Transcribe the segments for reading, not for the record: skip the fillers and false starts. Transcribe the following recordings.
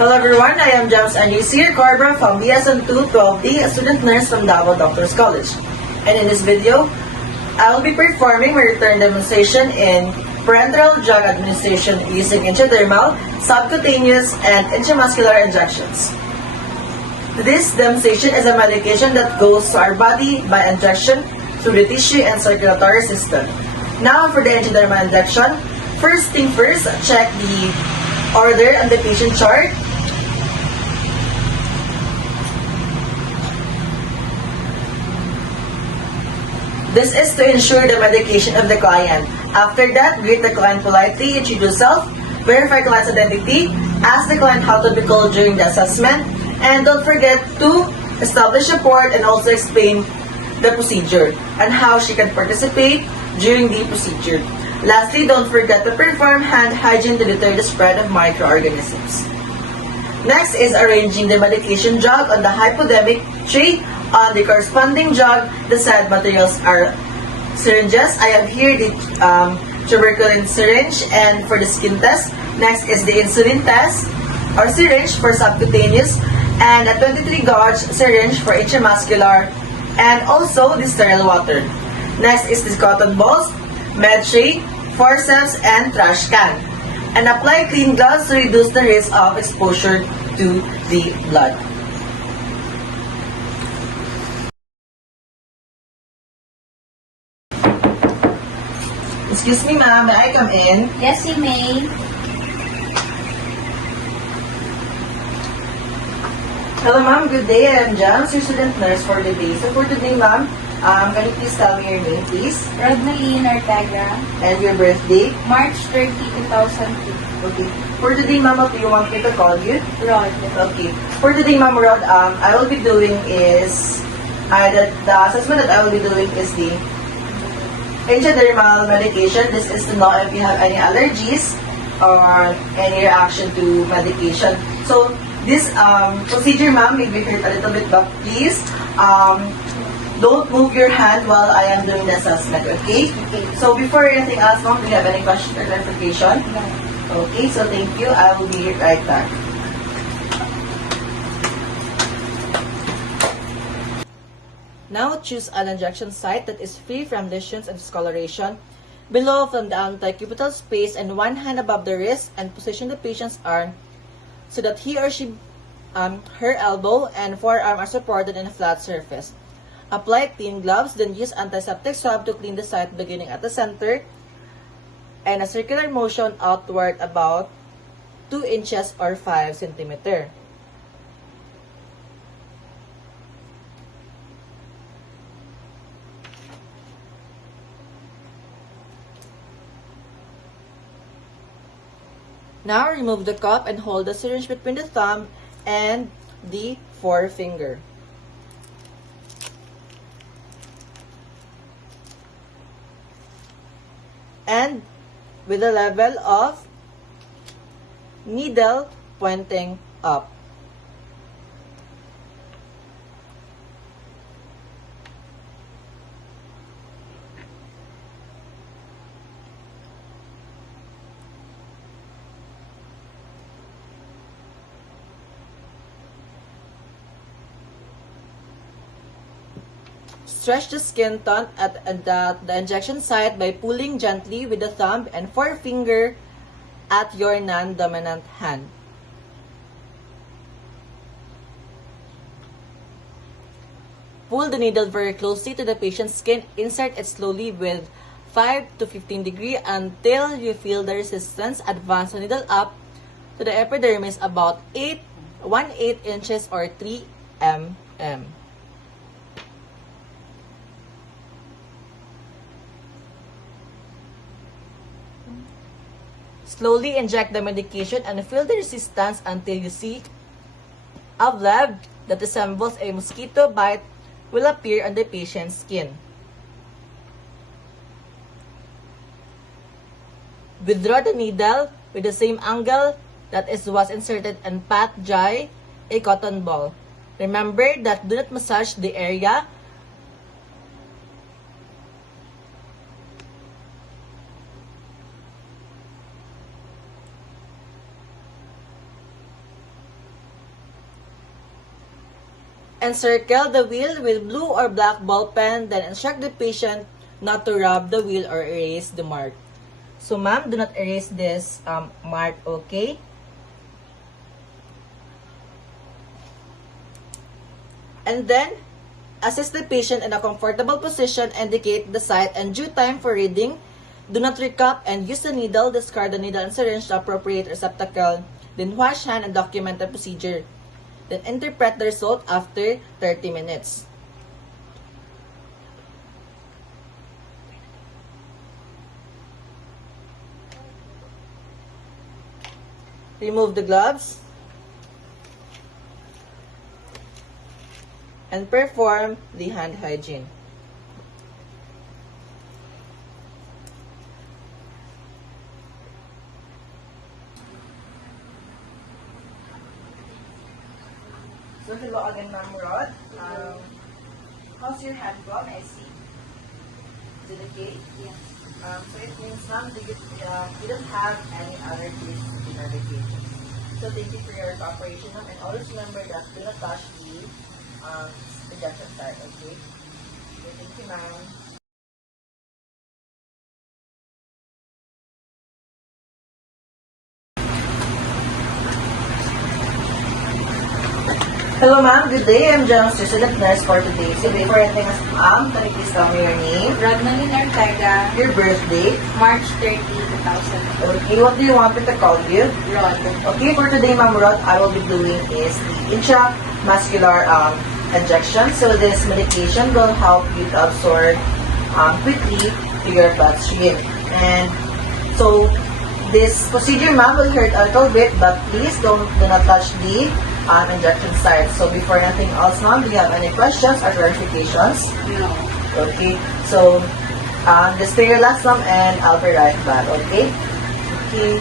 Hello everyone, I am James Anisir Corbra from BSN 212D, a student nurse from Davao Doctors College. And in this video, I will be performing my return demonstration in parenteral drug administration using intradermal, subcutaneous, and intramuscular injections. This demonstration is a medication that goes to our body by injection through the tissue and circulatory system. Now for the intradermal injection, first thing first, check the order on the patient chart. This is to ensure the medication of the client. After that, greet the client politely, introduce yourself, verify client's identity, ask the client how to be called during the assessment, and don't forget to establish a port and also explain the procedure and how she can participate during the procedure. Lastly, don't forget to perform hand hygiene to deter the spread of microorganisms. Next is arranging the medication jug on the hypodemic tray. On the corresponding jug, the said materials are syringes. I have here the tuberculin syringe, and for the skin test, next is the insulin test or syringe for subcutaneous, and a 23 gauge syringe for intramuscular, and also the sterile water. Next is the cotton balls, med tray, forceps, and trash can. And apply clean gloves to reduce the risk of exposure to the blood. Excuse me, ma'am, may I come in? Yes, you may. Hello, ma'am. Good day. I am Jams, your student nurse for the day. So for today, ma'am, can you please tell me your name, please? Rodmaline Ortega, And your birthday? March 30, 2002. Okay. For today, ma'am, what do you want me to call you? Rod. Okay. For today, ma'am, Rod, I will be doing is, the assessment that I will be doing is the intradermal medication. This is to know if you have any allergies or any reaction to medication. So, this procedure, ma'am, may be hurt a little bit, but please, don't move your hand while I am doing the assessment, okay? So, before anything else, ma'am, do you have any question or clarification? No. Okay, so thank you. I will be right back. Now choose an injection site that is free from lesions and discoloration. Below from the antecubital space and one hand above the wrist, and position the patient's arm so that he or she, her elbow and forearm are supported in a flat surface. Apply clean gloves, then use antiseptic swab to clean the site beginning at the center and a circular motion outward about 2 inches or 5 centimeters. Now remove the cup and hold the syringe between the thumb and the forefinger. And with the level of needle pointing up. Stretch the skin tone at the injection site by pulling gently with the thumb and forefinger at your non-dominant hand. Pull the needle very closely to the patient's skin. Insert it slowly with 5 to 15 degrees until you feel the resistance. Advance the needle up to the epidermis about 1/8 inches or 3 mm. Slowly inject the medication and feel the resistance until you see a blob that resembles a mosquito bite will appear on the patient's skin. Withdraw the needle with the same angle that was inserted and pat dry a cotton ball. Remember that do not massage the area. Encircle the wheel with blue or black ball pen, then instruct the patient not to rub the wheel or erase the mark. So, ma'am, do not erase this mark, okay? And then, assist the patient in a comfortable position, indicate the site and due time for reading. Do not recap and use the needle. Discard the needle and syringe to appropriate receptacle. Then wash hand and document the procedure. Then interpret the result after 30 minutes. Remove the gloves and perform the hand hygiene. So hello again, Ma'am Rod. How's your hand gone? I see. Is it okay? Yes. So it means, ma'am, you don't have any other case in our medication. So thank you for your cooperation, ma'am, and always remember that do not touch the injection site, okay? So thank you, ma'am. Hello, ma'am. Good day. I'm Jones, your student nurse for today. So before anything else, ma'am, can you please tell me your name, Rodnalyn Ortega, your birthday? March 30, 2000. Okay, what do you want me to call you? Rod. Okay, for today, Ma'am Rod, I will be doing is the intramuscular injection. So this medication will help you to absorb quickly to your bloodstream. And so this procedure, ma'am, will hurt a little bit, but please do not touch the injection site. So before anything else, ma'am, do you have any questions or clarifications? No. Okay, so just stay relaxed, ma'am, and I'll be right back. Okay. Okay.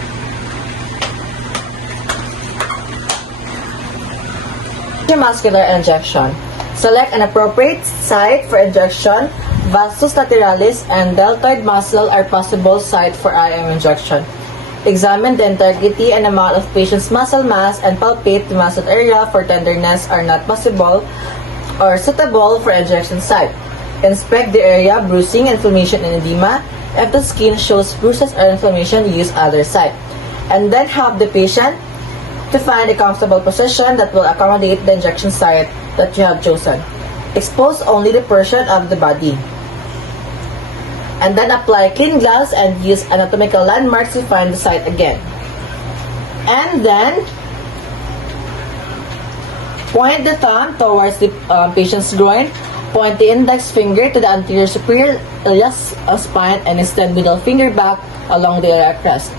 Intramuscular injection. Select an appropriate site for injection. Vastus lateralis and deltoid muscle are possible site for IM injection. Examine the integrity and amount of patient's muscle mass and palpate the muscle area for tenderness are not possible or suitable for injection site. Inspect the area, bruising, inflammation, and edema. If the skin shows bruises or inflammation, use other site. And then help the patient to find a comfortable position that will accommodate the injection site that you have chosen. Expose only the portion of the body. And then apply clean gloves and use anatomical landmarks to find the site again. And then point the thumb towards the patient's groin. Point the index finger to the anterior superior iliac spine and extend middle finger back along the iliac crest.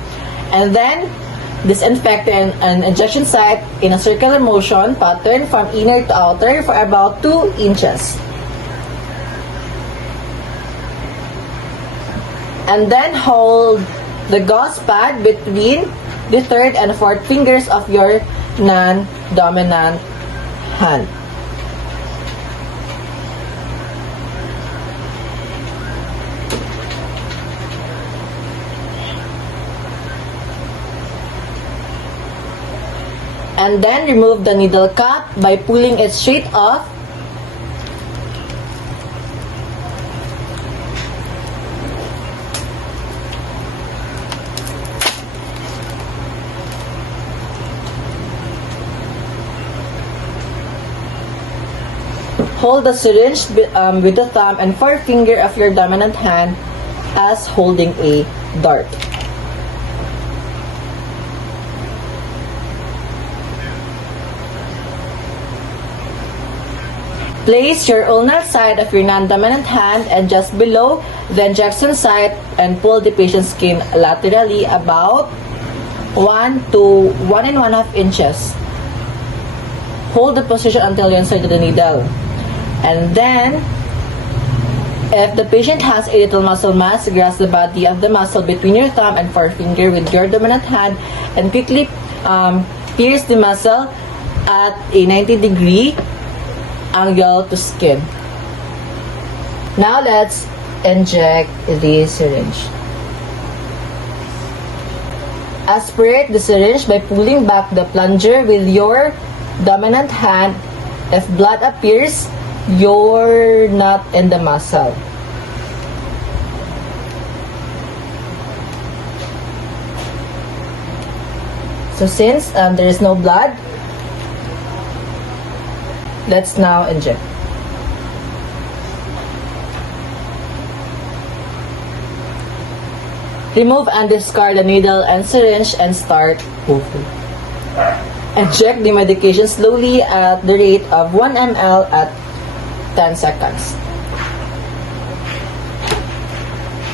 And then disinfect an injection site in a circular motion pattern from inner to outer for about 2 inches. And then hold the gauze pad between the third and fourth fingers of your non-dominant hand. And then remove the needle cap by pulling it straight off. Hold the syringe with the thumb and forefinger of your dominant hand as holding a dart. Place your ulnar side of your non-dominant hand and just below the injection site and pull the patient's skin laterally about 1 to 1.5 inches. Hold the position until you insert the needle. And then, if the patient has a little muscle mass, grasp the body of the muscle between your thumb and forefinger with your dominant hand and quickly pierce the muscle at a 90-degree angle to skin. Now let's inject the syringe. Aspirate the syringe by pulling back the plunger with your dominant hand If blood appears, you're not in the muscle. So since there is no blood, let's now inject. Remove and discard the needle and syringe and start moving. Inject the medication slowly at the rate of 1 ml at 10 seconds.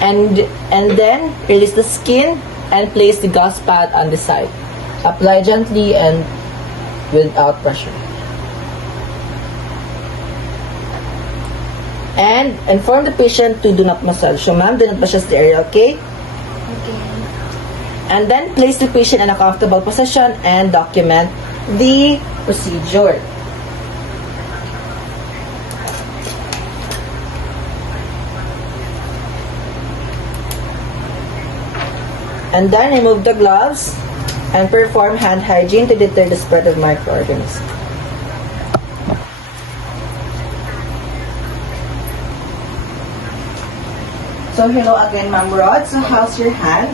And then release the skin and place the gauze pad on the side. Apply gently and without pressure. And inform the patient to do not massage. So ma'am, do not massage the area, okay? Okay. And then place the patient in a comfortable position and document the procedure. And then remove the gloves and perform hand hygiene to deter the spread of microorganisms. So hello again, Ma'am Rod. So how's your hand?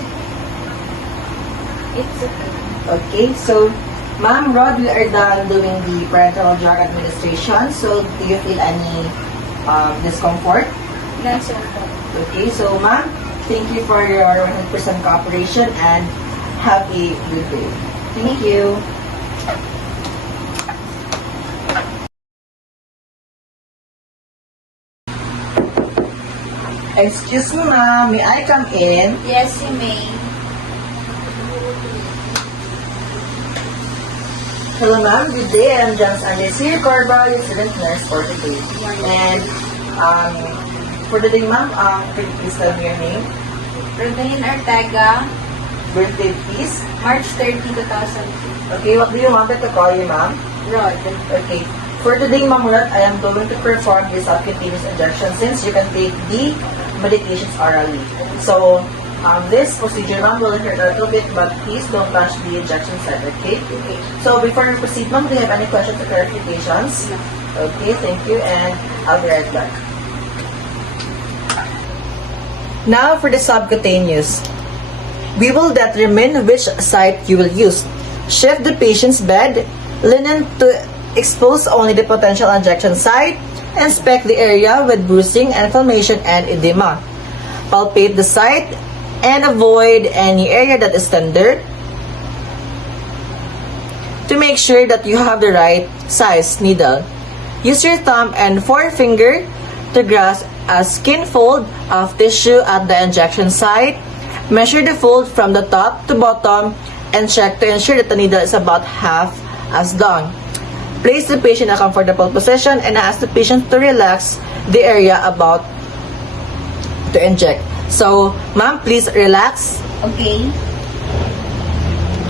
It's okay. Okay, so Ma'am Rod, we are done doing the parenteral drug administration. So do you feel any discomfort? That's okay. Okay, so Ma'am, thank you for your 100% cooperation and have a good day. Thank you. Excuse me, ma'am. May I come in? Yes, you may. Hello, ma'am. Good day. I'm Jans Andesir Corba, your student nurse for today. And for today, ma'am, could you please tell me your name? Rodin Ortega, Birthday, please. March 30, 2002. Okay, what do you want me to call you, ma'am? Rod. Okay. For today, Ma'am Rod, I am going to perform the subcutaneous injection since you can take the medications orally. So, this procedure, ma'am, will hurt a little bit, but please don't touch the injection site, okay? Okay. So, before we proceed, ma'am, do you have any questions or clarifications? No. Okay, thank you, and I'll be right back. Now, for the subcutaneous. We will determine which site you will use. Shift the patient's bed, linen to expose only the potential injection site, inspect the area with bruising, inflammation, and edema. Palpate the site and avoid any area that is tender to make sure that you have the right size needle. Use your thumb and forefinger to grasp a skin fold of tissue at the injection site. Measure the fold from the top to bottom and check to ensure that the needle is about half as long. Place the patient in a comfortable position and ask the patient to relax the area about to inject. So, ma'am, please relax. Okay.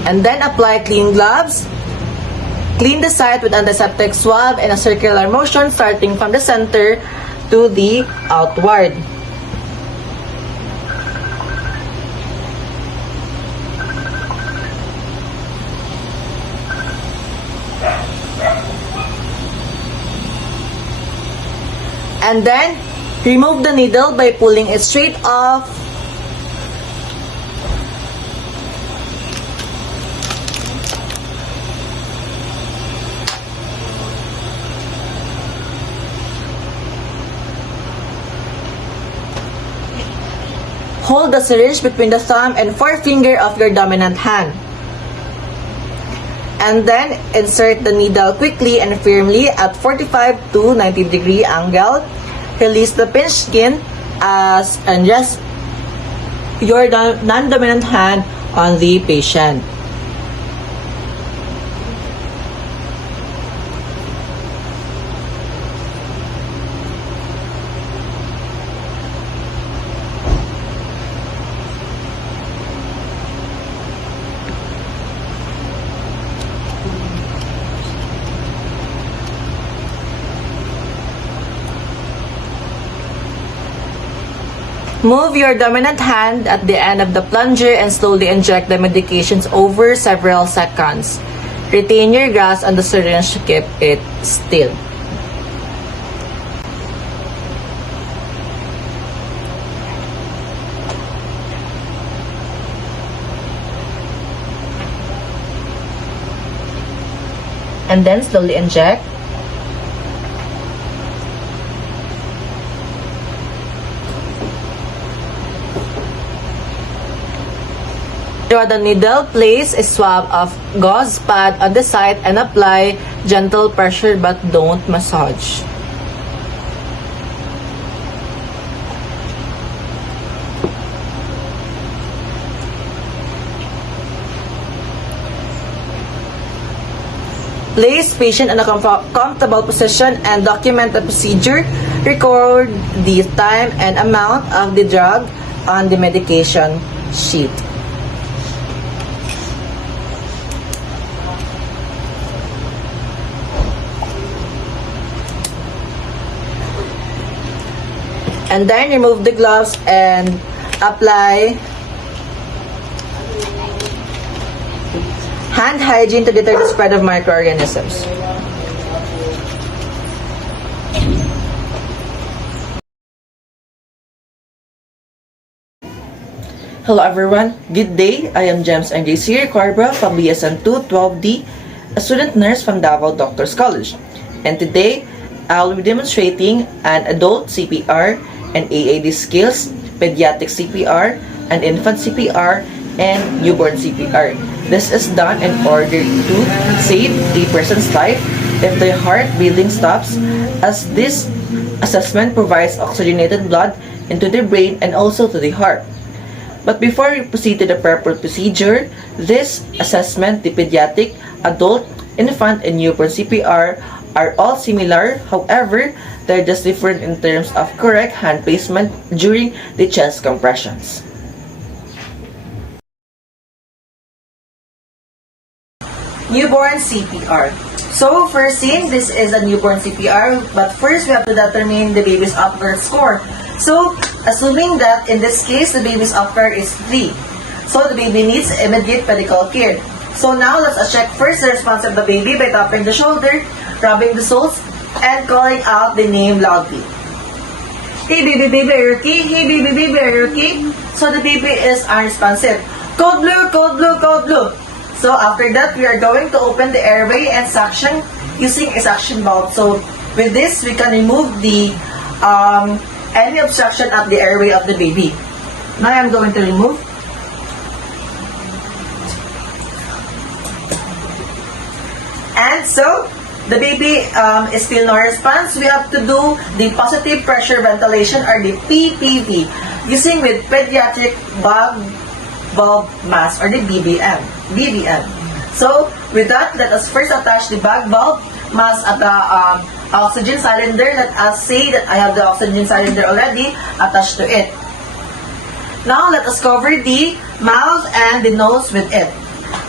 And then apply clean gloves. Clean the site with antiseptic swab in a circular motion starting from the center to the outward. And then, remove the needle by pulling it straight off. Hold the syringe between the thumb and forefinger of your dominant hand. And then, insert the needle quickly and firmly at 45 to 90 degree angle. Release the pinched skin and rest your non-dominant hand on the patient. Move your dominant hand at the end of the plunger and slowly inject the medications over several seconds. Retain your grasp on the syringe to keep it still. And then slowly inject. Draw the needle, place a swab of gauze pad on the site and apply gentle pressure but don't massage. Place patient in a comfortable position and document the procedure. Record the time and amount of the drug on the medication sheet. And then remove the gloves and apply hand hygiene to deter the spread of microorganisms. Hello everyone, good day. I am James NJC Corbra from BSN 212D, a student nurse from Davao Doctors College. And today, I'll be demonstrating an adult CPR and AAD skills, pediatric CPR, and infant CPR, and newborn CPR. This is done in order to save a person's life if their heart beating stops, as this assessment provides oxygenated blood into the brain and also to the heart. But before we proceed to the proper procedure, this assessment, the pediatric, adult, infant, and newborn CPR are all similar. However, they're just different in terms of correct hand placement during the chest compressions. Newborn CPR. So, first thing, this is a newborn CPR, but first we have to determine the baby's upper score. So, assuming that in this case, the baby's upper is 3. So, the baby needs immediate medical care. So, now let's check first the response of the baby by tapping the shoulder, rubbing the soles, and calling out the name loudly. Hey baby, baby, are you okay? Hey baby, baby, are you okay? So, the baby is unresponsive. Code blue, code blue, code blue. So, after that, we are going to open the airway and suction using a suction valve. So, with this, we can remove the any obstruction at the airway of the baby. Now, I'm going to remove. And so, the baby is still no response. We have to do the positive pressure ventilation or the PPV using with pediatric valve mask or the BVM. So, with that, let us first attach the bag valve mask at the oxygen cylinder. Let us say that I have the oxygen cylinder already attached to it. Now, let us cover the mouth and the nose with it.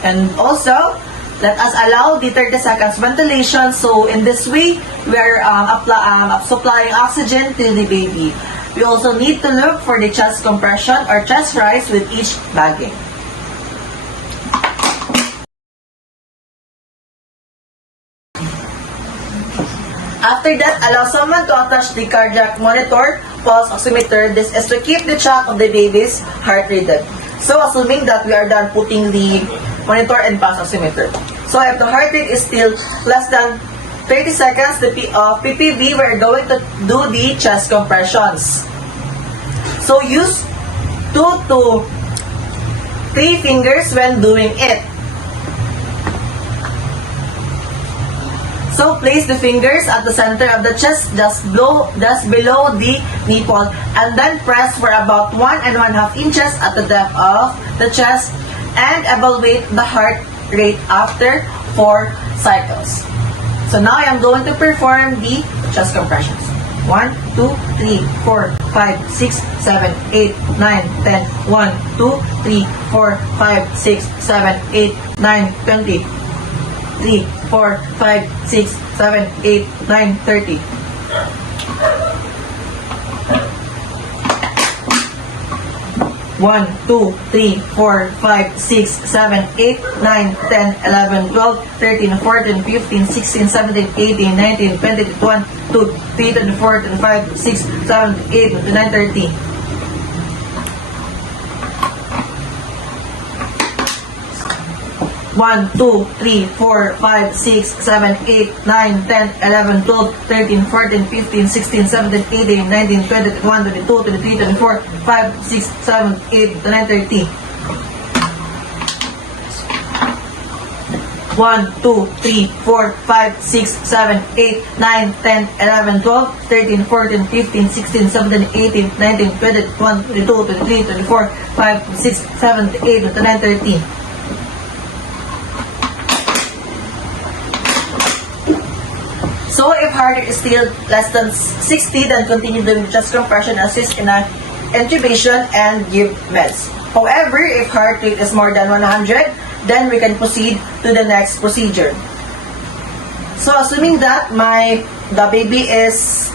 And also, let us allow the 30 seconds ventilation. So, in this way, we are supplying oxygen to the baby. We also need to look for the chest compression or chest rise with each bagging. After that, allow someone to attach the cardiac monitor, pulse oximeter. This is to keep the track of the baby's heart rhythm. So, assuming that we are done putting the monitor and pulse oximeter. So, if the heart rate is still less than 30 seconds, the PPV, we're going to do the chest compressions. So, use 2 to 3 fingers when doing it. So, place the fingers at the center of the chest, just below the nipple, and then press for about 1 and 1/2 inches at the depth of the chest, and evaluate the heart rate after 4 cycles. So, now I am going to perform the chest compressions. 1, 2, 3, 4, 5, 6, 7, 8, 9, 10. 1, 2, 3, 4, 5, 6, 7, 8, 9, 20. 3, 4, 5, 6, 7, 8, 9, 30. 1, 2, 3, 4, 5, 6, 7, 8, 9, 10, 11, 12, 13, 14, 15, 16, 17, 18, 19, 20, 21, 2, 3, 24, 25, 6, 7, 8, 29, 30. 1, 2, 3, 4, 5, 6, 7, 8, 9, 10, 11, 12, 13, 14, 15, 16, 17, 18, 19, 20, 21, 22, 23, 24, 5, 6, 7, 8, 9, 30. 1, 2, 3, 4, 5, 6, 7, 8, 9, 10, 11, 12, 13, 14, 15, 16, 17, 18, 19, 20, 21, 22, 23, 24, 5, 6, 7, 8, 9, 30. So, if heart rate is still less than 60, then continue doing chest compression, assist in a intubation, and give meds. However, if heart rate is more than 100, then we can proceed to the next procedure. So, assuming that the baby is,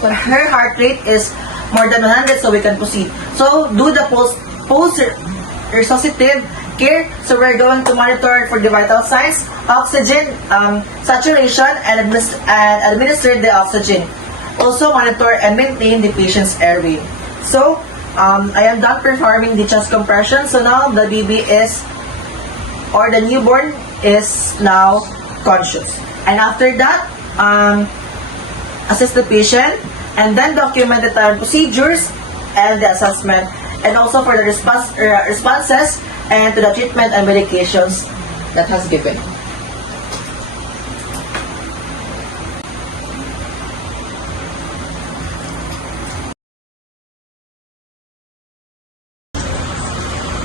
her heart rate is more than 100, so we can proceed. So, do the post-resuscitative care. So, we're going to monitor for the vital signs, oxygen saturation, and administer the oxygen. Also, monitor and maintain the patient's airway. So, I am done performing the chest compression. So, now the baby is, or the newborn is now conscious. And after that, assist the patient and then document the time procedures and the assessment, and also for the responses and to the treatment and medications that has given.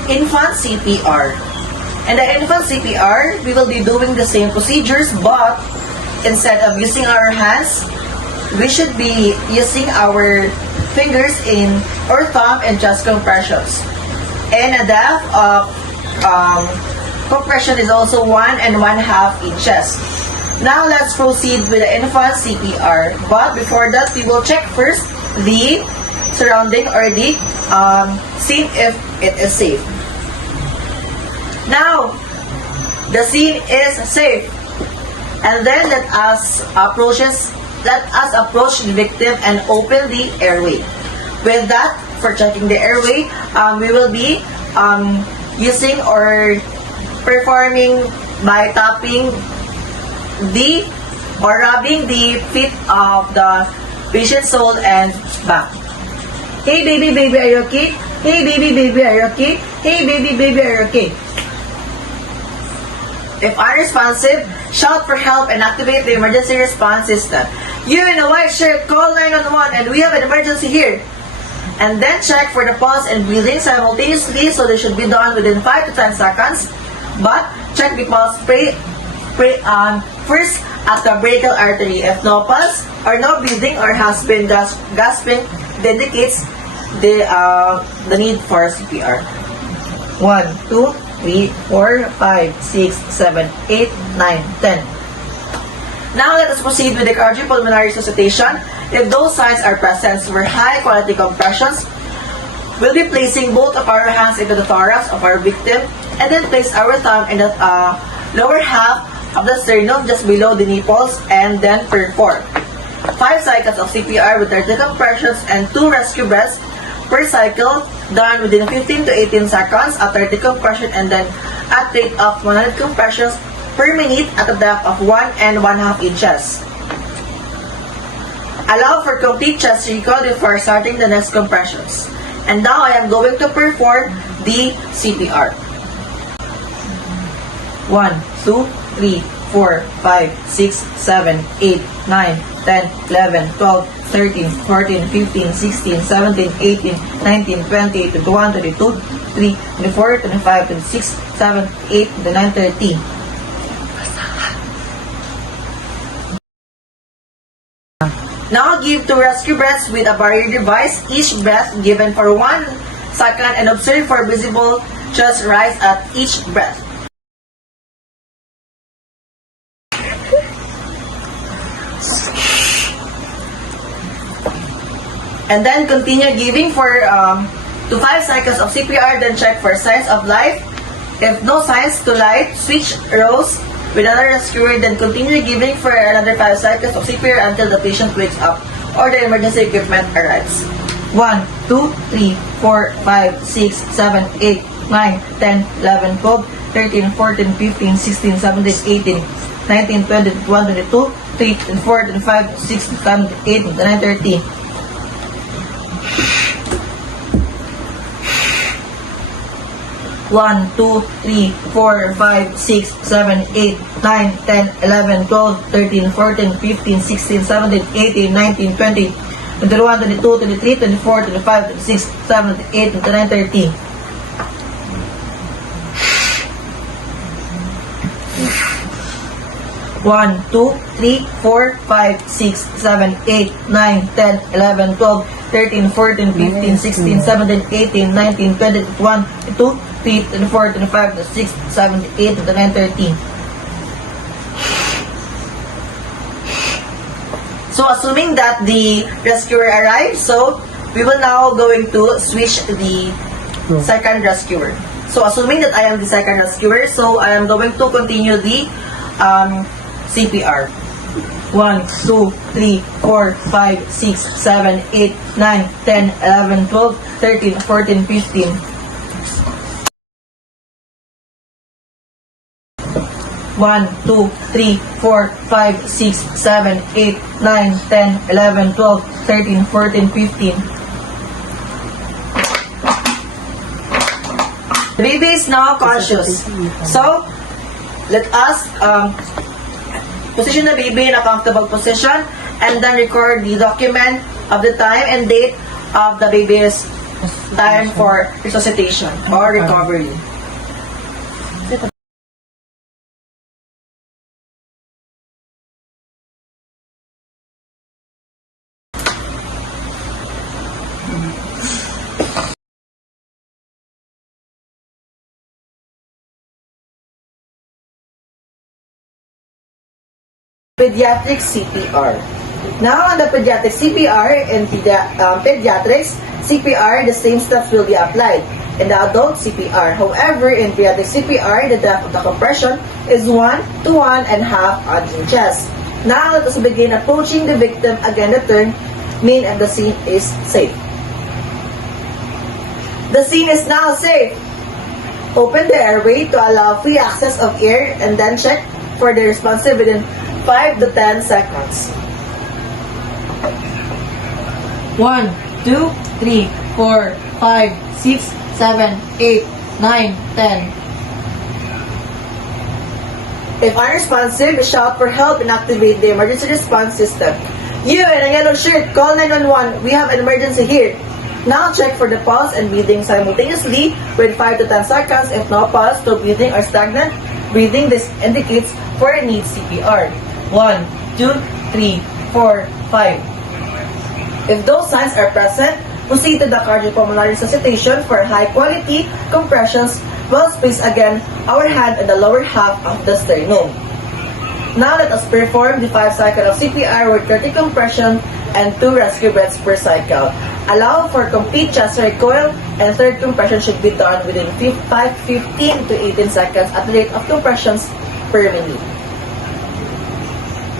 Infant CPR. In the infant CPR, we will be doing the same procedures, but instead of using our hands, we should be using our fingers in or thumb in chest compressions. And a depth of compression is also 1 1/2 inches. Now let's proceed with the infant CPR. But before that, we will check first the surrounding or the scene if it is safe. Now, the scene is safe. And then let us approach the victim and open the airway. With that, for checking the airway, we will be using or performing by tapping or rubbing the feet of the patient's soul and back. Hey baby, are you okay? Hey baby, are you okay? Hey baby, are you okay? If unresponsive, shout for help and activate the emergency response system. You in a white shirt, call 911 and we have an emergency here. And then check for the pulse and breathing simultaneously, so they should be done within 5 to 10 seconds. But check the pulse first at the brachial artery. If no pulse or no breathing or has been gasping, indicates the need for CPR. 1, 2, 3, 4, 5, 6, 7, 8, 9, 10. Now let us proceed with the cardiopulmonary resuscitation. If those signs are present for high quality compressions, we'll be placing both of our hands into the thorax of our victim and then place our thumb in the lower half of the sternum just below the nipples and then perform 5 cycles of CPR with 30 compressions and 2 rescue breaths per cycle, done within 15 to 18 seconds at 30 compression and then at rate of 100 compressions per minute at a depth of 1 1/2 inches. Allow for complete chest recall before starting the next compressions. And now I am going to perform the CPR. 1, 2, 3, 4, 5, 6, 7, 8, 9, 10, 11, 12, 13, 14, 15, 16, 17, 18, 19, 20, 21, 22, 23, 24, 25, 26, 7, 8, 9, 30. Now give 2 rescue breaths with a barrier device, each breath given for 1 second, and observe for visible chest rise at each breath. And then continue giving for to 5 cycles of CPR, then check for signs of life. If no signs to life, switch rows with another rescuer, then continue giving for another 5 cycles of CPR until the patient wakes up or the emergency equipment arrives. 1, 2, 3, 4, 5, 6, 7, 8, 9, 10, 11, 12, 13, 14, 15, 16, 17, 18, 19, 20, 21, 22, 3, 4, 5, 6, 7, 8, 9, 30. 1, 2, 3, 4, 5, 6, 7, 8, 9, 10, 11, 12, 13, 14, 15, 16, 17, 18, 19, 20, 21, 22, 23, 24, 25, 26, 27, 28, 29, 30. 1, 2, 3, 4, 5, 6, 7, 8, 9, 10, 11, 12, 13, 14, 15, 16, 17, 18, 19, 20, 21, 22, 3, 24, 25, 26, 27, 28, 29, 30. So assuming that the rescuer arrives, so we will now going to switch the second rescuer. So assuming that I am the second rescuer, so I am going to continue the CPR. 1, 2, 3, 4, 5, 6, 7, 8, 9, 10, 11, 12, 13, 14, 15. 1, 2, 3, 4, 5, 6, 7, 8, 9, 10, 11, 12, 13, 14, 15. The baby is now conscious. So, let us position the baby in a comfortable position and then record the document of the time and date of the baby's time for resuscitation or recovery. Pediatric CPR. Now, on the pediatric CPR and pediatrics CPR, the same steps will be applied in the adult CPR. However, in pediatric CPR, the depth of the compression is 1 to 1.5 on the chest. Now, let us begin approaching the victim. Again, the turn, mean, and the scene is safe. The scene is now safe. Open the airway to allow free access of air and then check for the responsive within 5 to 10 seconds. 1, 2, 3, 4, 5, 6, 7, 8, 9, 10. If unresponsive, shout for help and activate the emergency response system. You in a yellow shirt, call 911. We have an emergency here. Now check for the pulse and breathing simultaneously with 5 to 10 seconds. If no pulse, no breathing, or stagnant breathing, this indicates for a need CPR. 1, 2, 3, 4, 5. If those signs are present, proceed to the cardiopulmonary resuscitation for high-quality compressions while space again our hand in the lower half of the sternum. Now let us perform the 5 cycle of CPR with 30 compression and 2 rescue breaths per cycle. Allow for complete chest recoil, and third compression should be done within 15 to 18 seconds at the rate of compressions per minute.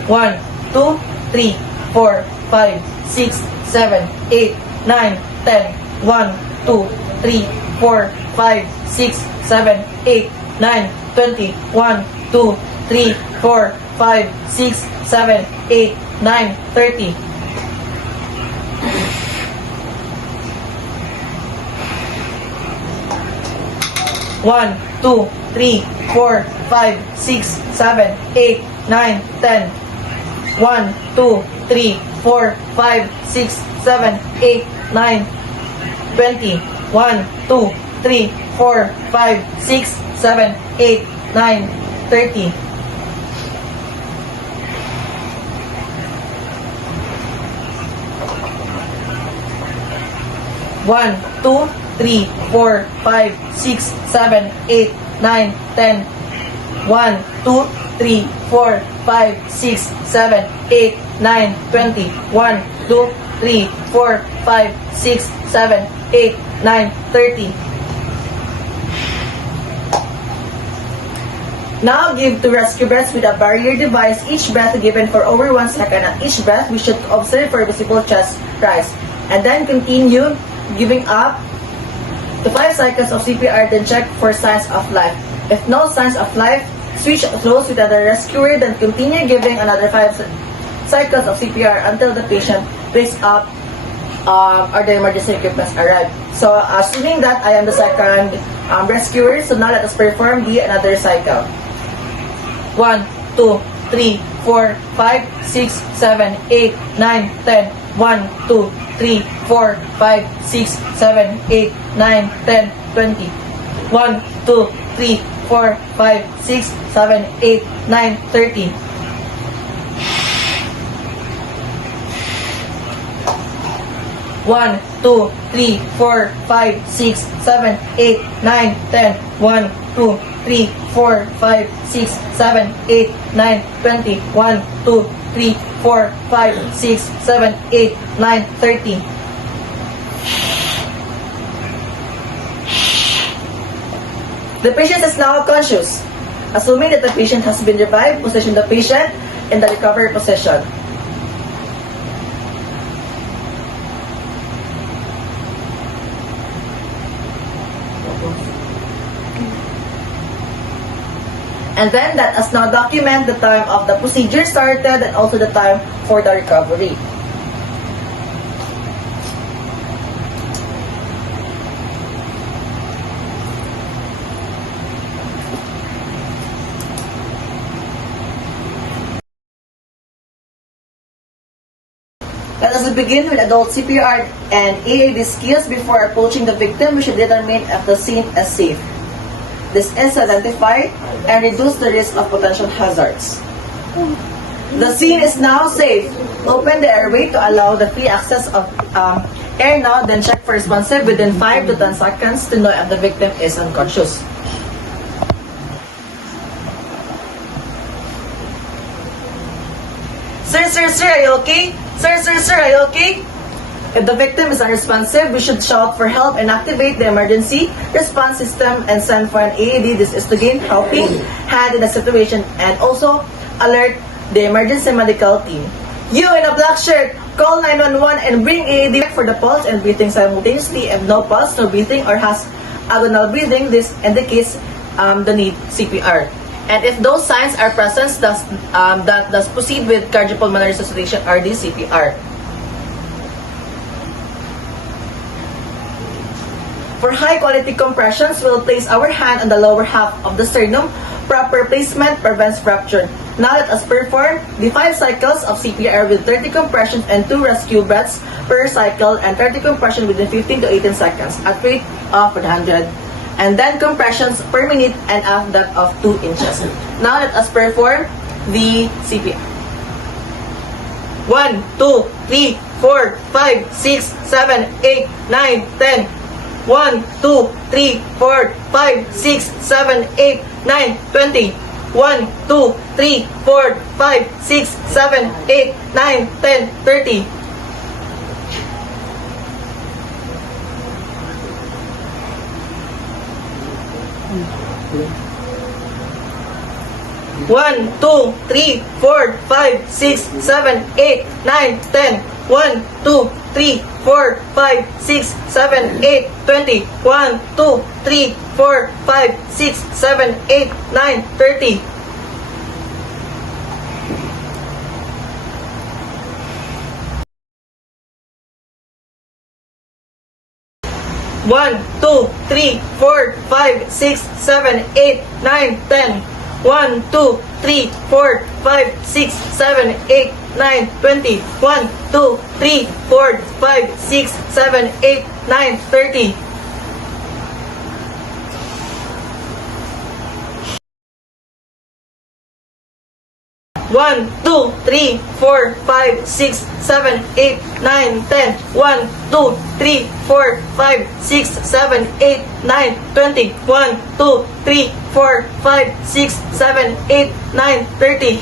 1, 2, 3, 4, 5, 6, 7, 8, 9, 10. 1, 2, 3, 4, 5, 6, 7, 8, 9, 20. 1, 2, 3, 4, 5, 6, 7, 8, 9, 30. 1, 2, 3, 4, 5, 6, 7, 8, 9, 10. 1, 2, 3, 4, 5, 6, 7, 8, 9, 20. 1, 2, 3, 4, 5, 6, 7, 8, 9, 30. 1, 2, 3, 4, 5, 6, 7, 8, 9, 10. 1, 2, 3, 4, 5, 6, 7, 8, 9, 20. 1, 2, 3, 4, 5, 6, 7, 8, 9:30. Now give 2 rescue breaths with a barrier device, each breath given for over 1 second. At each breath, we should observe for visible chest rise. And then continue giving up to 5 cycles of CPR, then check for signs of life. If no signs of life, switch close with another rescuer, then continue giving another 5 cycles of CPR until the patient wakes up or the emergency equipment arrive. So assuming that I am the second rescuer, so now let us perform the another cycle. 1, 2, 3, 4, 5, 6, 7, 8, 9, 10. 1, 2, 3, 4, 5, 6, 7, 8, 9, 10, 20. 1, 2, 3, 4, 5, 6, 7, 8, 9, 30. 1, 2, 3, 4, 5, 6, 7, 8, 9, 10. 1, 2, 3, 4, 5, 6, 7, 8, 9, 20. 1, 2, 3, 4, 5, 6, 7, 8, 9, 30. The patient is now conscious. Assuming that the patient has been revived, position the patient in the recovery position. And then let us now document the time of the procedure started and also the time for the recovery. Let us begin with adult CPR and AED skills. Before approaching the victim, we should determine if the scene is safe. This is identify and reduce the risk of potential hazards. The scene is now safe. Open the airway to allow the free access of air now, then check for responsive within 5 to 10 seconds to know if the victim is unconscious. Sir, are you okay? Sir, are you okay? If the victim is unresponsive, we should shout for help and activate the emergency response system and send for an AED. This is to gain helping hand in the situation and also alert the emergency medical team. You in a black shirt, call 911 and bring AED for the pulse and breathing simultaneously. If no pulse, no breathing, or has agonal breathing, this indicates the need CPR. And if those signs are present, that does proceed with cardiopulmonary resuscitation or the CPR. For high-quality compressions, we'll place our hand on the lower half of the sternum. Proper placement prevents fracture. Now let us perform the 5 cycles of CPR with 30 compressions and 2 rescue breaths per cycle and 30 compressions within 15 to 18 seconds at rate of 100. And then compressions per minute and at that of 2 inches. Now let us perform the CPR. 1, 2, 3, 4, 5, 6, 7, 8, 9, 10. 1, 2, 3, 4, 5, 6, 7, 8, 9, 20. 1, 2, 3, 4, 5, 6, 7, 8, 9, 10, 30. 1, 2, 3, 4, 5, 6, 7, 8, 9, 10. 1, 2, 3, 4, 5, 6, 7, 8, 20. 1, 2, 3, 4, 5, 6, 7, 8, 9, 30. 1, 2, 3, 4, 5, 6, 7, 8, 9, 10. 1, 2, 3, 4, 5, 6, 7, 8, 9, 20. 1, 2, 3, 4, 5, 6, 7, 8, 9, 30. 1, 2, 3, 4, 5, 6, 7, 8, 9, 10. 1, 2, 3, 4, 5, 6, 7, 8, 9, 20. 1, 2, 3, 4, 5, 6, 7, 8, 9, 30.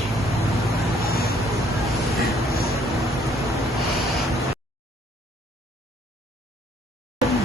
1,